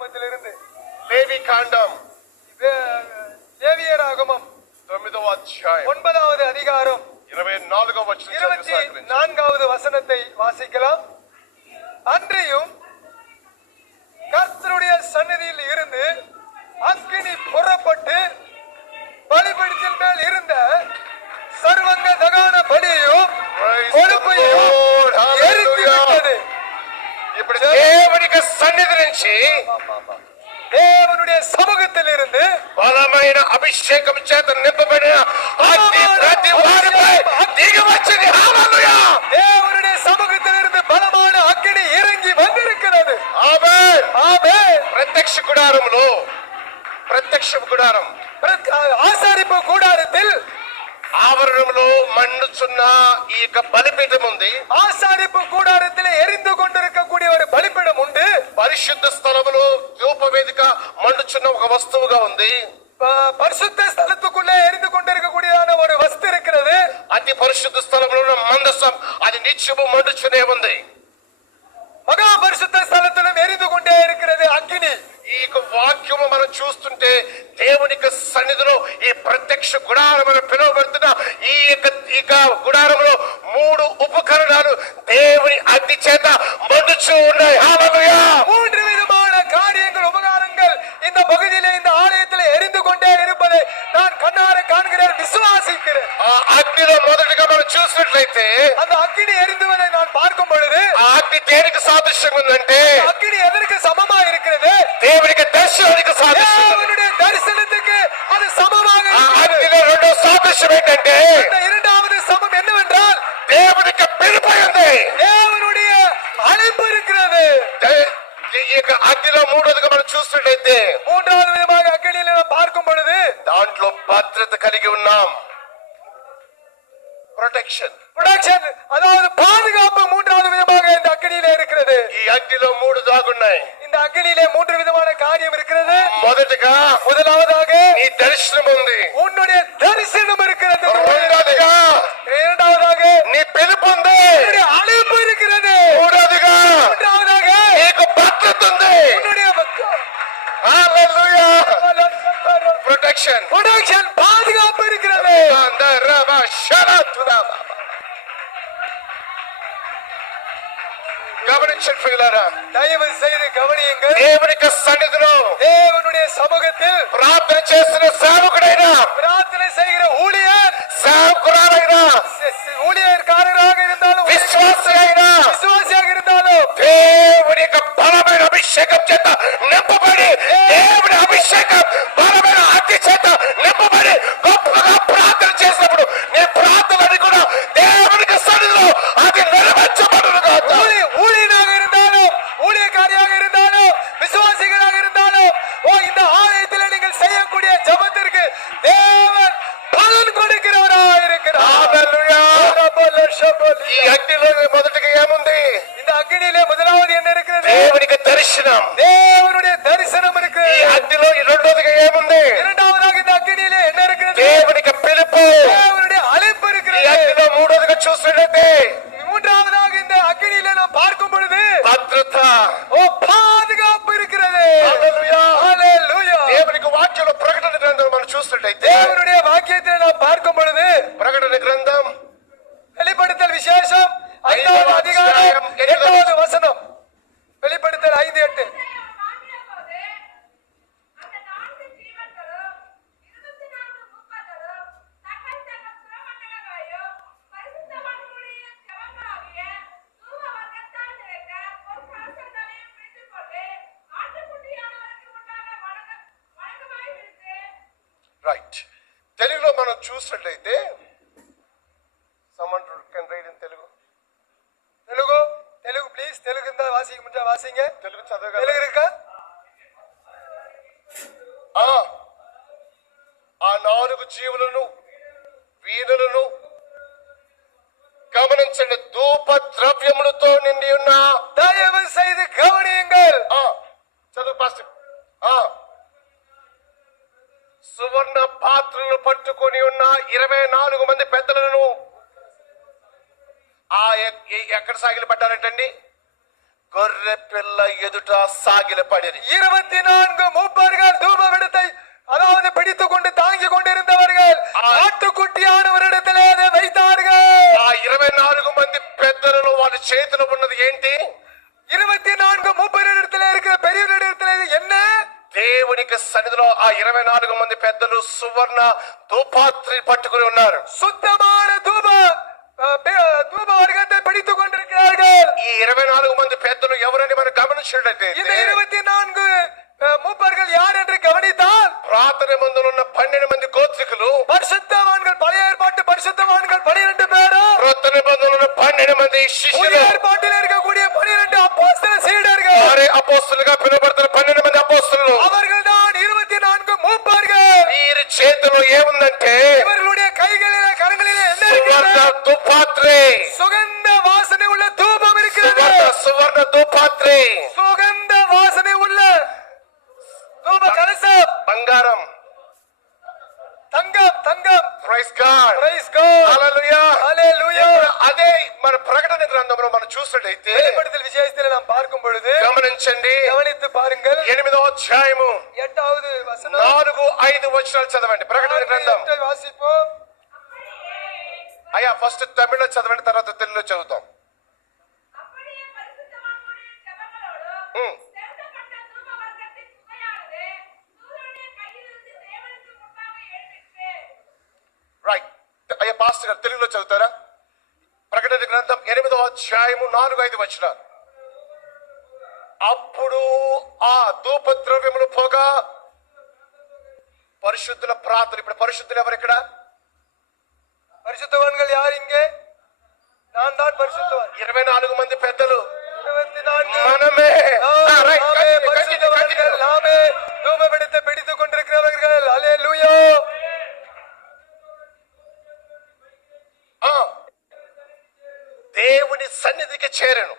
లేవి కాండం லேவியராகமம் 9వ అధ్యాయం 9வது அதிகாரம் 24వ వచనం 24வது வசனத்தை வாசிக்கலாம். அன்றியும் கர்த்தருடைய சந்நிதியில் இருந்து அக்கினி புறப்பட்டு பலிபீடத்தின் மேல் இருந்த சர்வங்க தகன பலியையும் கொழுப்பையும் எரித்துவிட்டது. ఇప్పుడు దేవునికి సన్నిధి నుంచి தேவனுடைய சமூகத்தில் இருந்து బలమైన అభిషేకం చేత నింపబడిన అగ్ని ప్రతి వారిపై దిగి వచ్చింది. హల్లెలూయా. தேவனுடைய சமூகத்தில் இருந்து பலமான அக்கினி இறங்கி வந்திருக்கிறது. ఆమేన్. ஆமென். ప్రత్యక్ష గుడారములో ప్రత్యక్ష గుడారం ஆசாரிப்பு கூடாரத்தில் ఆవరణంలో మండుచున్న ఈ యొక్క బలిపీఠం ఉంది. ஆசாரிப்பு கூடாரத்தில் எரிந்து கொண்டிருக்கக்கூடிய ஒரு பலிபீடம் உண்டு. పరిశుద్ధ స్థలములో ధూపవేదిక మండుచున్న ఒక వస్తువుగా ఉంది. பரிசுத்த ஸ்தலத்துக்குள்ளே எரிந்து கொண்டிருக்கக்கூடியதான ஒரு வஸ்து இருக்கிறது. అతి పరిశుద్ధ స్థలంలో ఉన్న మందసం అది నిత్యము మండుచునే ఉంది. மகா பரிசுத்த ஸ்தலத்திலும் எரிந்து கொண்டே இருக்கிறது அக்கினி. ఈ వాక్యము మనం చూస్తుంటే దేవునికి సన్నిధిలో ఈ ప్రత్యక్ష గుడారం అని పిలువబడుతున్న ఈ గుడారంలో 3 ఉపకరణాలు దేవుని అగ్ని చేత మండుచూ ఉన్నాయి. హల్లెలూయా. 3 விதமான காரியங்கள் உபகாரங்கள் இந்த பகுதியிலே இந்த ஆலயத்தில் எரிந்து கொண்டே இருப்பதை நான் கண்ணார காண்கிறேன், விசுவாசிக்கிறேன். ఆ అగ్నిలో మొదటగా మనం చూసినట్లయితే அந்த அக்கினி எரிந்துவதை நான் பார்க்கும் பொழுது ఆ అగ్ని దేనికి సాదృశ్యంగా ఉందంటే அக்கினி எதற்கு சமமா இருக்கிறது? దేవునికి దర్శనానికి సాదృశ్యం. தேவனுடைய தரிசனத்துக்கு அது சமமாக ఆ இருக்கிறது. అగ్నిలో రెండో సాదృశ్యం ఏంటంటే இந்த இரண்டாவது சமம் என்னவென்றால் దేవునికి పిలుపు ఉంది. தேவனுடைய அழைப்பு இருக்கிறது. ఈ యొక్క అగ్నిలో మూడోదిగా మనం చూసినట్లయితే மூன்றாவது விதமாக அக்கினியில பார்க்கும் பொழுது దాంట్లో భద్రత కలిగి ఉన్నాం. ప్రొటెక్షన్, அதாவது பாதுகாப்பு மூன்றாவது விதமாக இந்த அக்கினியில இருக்கிறது. ఈ అగ్నిలో 3 దాగున్నాయి. இந்த அக்கினியிலே 3 விதமான காரியம் இருக்கிறது. మొదటగా முதலாவதாக నీ దర్శనం ఉంది. உன்னுடைய தரிசனம் இருக்கிறது. రెండోదిగా இரண்டாவதாக నీ పిలుపు ఉంది. உன்னுடைய அழைப்பு இருக்கிறது. మూడోదిగా மூன்றாவதாக నీకు భద్రత ఉంది. உன்னுடைய హల్లెలూయా. ప్రొటెక్షన్, பாதுகாப்பு இருக்கிறது. గమనించండి ప్రియులారా, தயவு செய்து கவனியுங்கள். దేవునికి సన్నిధిలో தேவனுடைய சமூகத்தில் ప్రార్థన చేస్తున్న సేవకుడైనా பிரார்த்தனை செய்கிற ஊழியர், సేవకురాలైనా ஊழியர்காரராக இருந்தாலும் విశ్వాసైనా விசுவாசியாக இருந்தாலும் దేవుని యొక్క బలమైన అభిషేకం చేత నింపబడి దేవుని అభిషేకం బలమైన అగ్ని చేత నింపబడి గొప్పగా ప్రార్థన చేసినప్పుడు నీ ప్రార్థనని కూడా దేవునికి సన్నిధిలో అది నెరవేర్చబడును గాక. ஊழியனாக இருந்தாலும் ஊழியக்காரியாக இருந்தாலும் விசுவாசிகளாக இருந்தாலும் இந்த ஆலயத்தில் நீங்கள் செய்யக்கூடிய ஜெபத்திற்கு தேவன் பலன் கொடுக்கிறவராக இருக்கிறார். హల్లెలూయా. ఈ అగ్నిలో మొదటిగా ఏముంది? இந்த அக்கினியிலே முதலாவது என்ன இருக்கிறது? దేవునికి దర్శనం. தேவனுடைய தரிசனம் ఈ இருக்கிறது. అగ్నిలో రెండోదిగా ఏముంది? இரண்டாவதாக இந்த அக்கினியிலே என்ன இருக்கிறது? దేవునికి పిలుపు. தேவனுடைய அழைப்பு ఈ இருக்கிறது. అగ్నిలో మూడోదిగా చూసినట్లయితే மூன்றாவதாக இந்த அக்கினியிலே நாம் பார்க்கும் பொழுது భద్రత. பாதுகாப்பு இருக்கிறது. హల్లెలూయా. ஹல்லேலூயா. దేవునికి వాక్యంలో ప్రకటన గ్రంథం మనం చూసినట్లయితే தேவனுடைய வாக்கியத்தை நாம் பார்க்கும் பொழுது ప్రకటన గ్రంథం வெளிப்படுத்தல் விசேஷம் 5வது அதிகாரம் 8வது வசனம். வெளிப்படுத்தல் 5:8. రైట్. తెలుగులో మనం చూసినట్లయితే someone can read in Telugu. Telugu please. Telugu இருந்தா வாசிக்க முடிஞ்சா வாசிங்க. తెలుగు చదవగలరా? தெலுங்கு இருக்கா? ఆ 4 జీవులను వీణులను గమనించండి. ధూప ద్రవ్యములతో నిండి ఉన్న தயவு செய்து கவனியுங்கள். చదువు పాస్టర్. సువర్ణ పాత్రలు పట్టుకొని ఉన్న 24 మంది పెద్దలను ఎక్కడ సాగిలపడ్డారంటండి? గొర్రె గొర్రె పిల్ల ఎదుట సాగిలపడిరి. 24 மூப்பர்கள் தூபவெடுத்தை அதாவது பிடித்துக் கொண்டு தாங்கிக் கொண்டிருந்தவர்கள் ஆட்டுக்குட்டியானவரிடத்திலே அதை வைத்தார்கள். ఆ 24 మంది పెద్దలలో వాళ్ళ చేతిలో ఉన్నది ఏంటి? 24 மூப்பரிடத்திலே இருக்கிற பெரியவரிடத்திலே என்ன? దేవునికి సన్నిధిలో ఆ 24 మంది పెద్దలు సువర్ణ ధూపాత్రి పట్టుకుని ఉన్నారు. சுத்தமான தூப வர்க்கத்தை பிடித்துக் கொண்டிருக்கிறார்கள். ఈ 24 మంది పెద్దలు ఎవరని మనం గమనించినట్లయితే இந்த 24 மூப்பர்கள் யார் என்று கவனித்தால் ప్రార్థన మందులున్న 12 మంది గోత్రికులు, பரிசுத்தவான்கள் பழைய ஏற்பாட்டு பரிசுத்தவான்கள் 12 பேரும், క్రొత్త నిబంధనలో 12 మంది புதிய శిష్యులు, ஏற்பாட்டில் இருக்கக்கூடிய 12 அப்போஸ்தல சீடர்கள், వారే అపోస్తలుగా పిలువబడుతున్న 12 మంది అపోస్తలు. அவர்கள் தான் 24 மூப்பர்கள். వీరి చేతిలో ఏముందంటే இவர்களுடைய கைகளிலே கரங்களிலே என்ன సువర్ణ இருக்கிறது? ధూపాత్రి, சுகந்த வாசனை உள்ள தூபம் இருக்கிறது. సువర్ణ ధూపాత్రి, சுகந்த வாசனை உள்ள தூப கலசம், బంగారం. தங்கம் தங்கம். Praise God, Praise God. హల్లెలూయా. Hallelujah. అదే మన ప్రకటన గ్రంథంలో మనం చూసినట్లయితే வெளிப்படுத்தல் விசேஷத்தில் நாம் பார்க்கும் பொழுது గమనించండి, கவனித்து பாருங்கள். 8వ అధ్యాయము 8வது வசனம் 4-5 వచనాలు చదవండి. ప్రకటన గ్రంథం. 8 வாசிப்போம். అయ్యా ఫస్ట్ తమిళ చదవండి, తర్వాత తెలుగులో చదువుతాం. அப்படியே பரிசுத்தவான்களுடைய ஜெபங்களோடு ம். செலுத்தப்பட்ட தூபவர்க்கத்தின் புகையானது சூரியனுடைய கையிலிருந்து தேவனுக்கு முன்பாக எழும்பிற்று. రైట్. అయ్యా పాస్టర్ గారు తెలుగులో చదువుతారా? ప్రకటన గ్రంథం 8వ అధ్యాయము 4-5 వచనాలు. అప్పుడు ఆ ధూప ద్రవ్యములు పోగా పరిశుద్ధుల ప్రార్థన. ఇప్పుడు పరిశుద్ధులు ఎవరు ఇక్కడ? பரிசுத்தவான்கள் யார் இங்கே? நான் தான் பரிசுத்தவான். 24 మంది పెద్దలు 24 మనమే. நாமே రైట్. பரிசுத்தவான்கள், நாமே தூபபீடத்தை பிடித்துக் கொண்டிருக்கிறவர்கள். அல்லேலூயா. దేవుని సన్నిధికి చేరను.